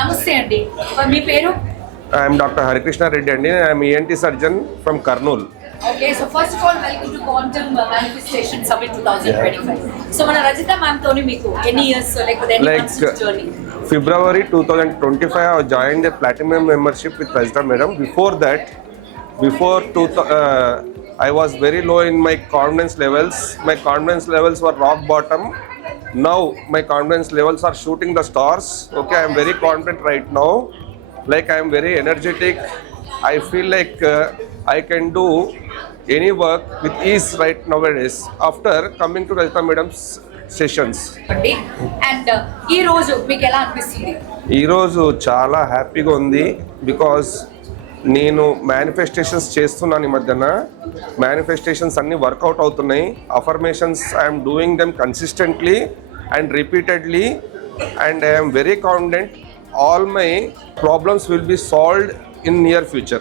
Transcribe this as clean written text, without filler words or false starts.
నమస్తే అండి. మీ పేరు? I am Dr. Harikrishna Reddy and I am ENT surgeon from Kurnool. Okay, so first of all, welcome to Quantum Manifestation Summit 2025. So, మన Rajitha ma'am తోని మీకు ఎన్ని years లేకపోతే ఎన్ని months journey? February 2025, I joined a platinum membership with Rajitha Madam. Before that, I was very low in my confidence levels. My confidence levels were rock bottom. Now my confidence levels are shooting the stars. Okay, I am very confident right now. Like I am very energetic. I feel like I can do any work with ease right nowadays after coming to Rajitha Madam's sessions. And ఈ రోజు మీకు ఎలా అనిపిస్తుంది? ఈరోజు చాలా హ్యాపీగా ఉంది because నేను మేనిఫెస్టేషన్స్ చేస్తున్నాను ఈ మధ్యన. మేనిఫెస్టేషన్స్ అన్నీ వర్కౌట్ అవుతున్నాయి. Affirmations I'm doing them consistently and repeatedly and I'm very confident all my problems will be solved in near future.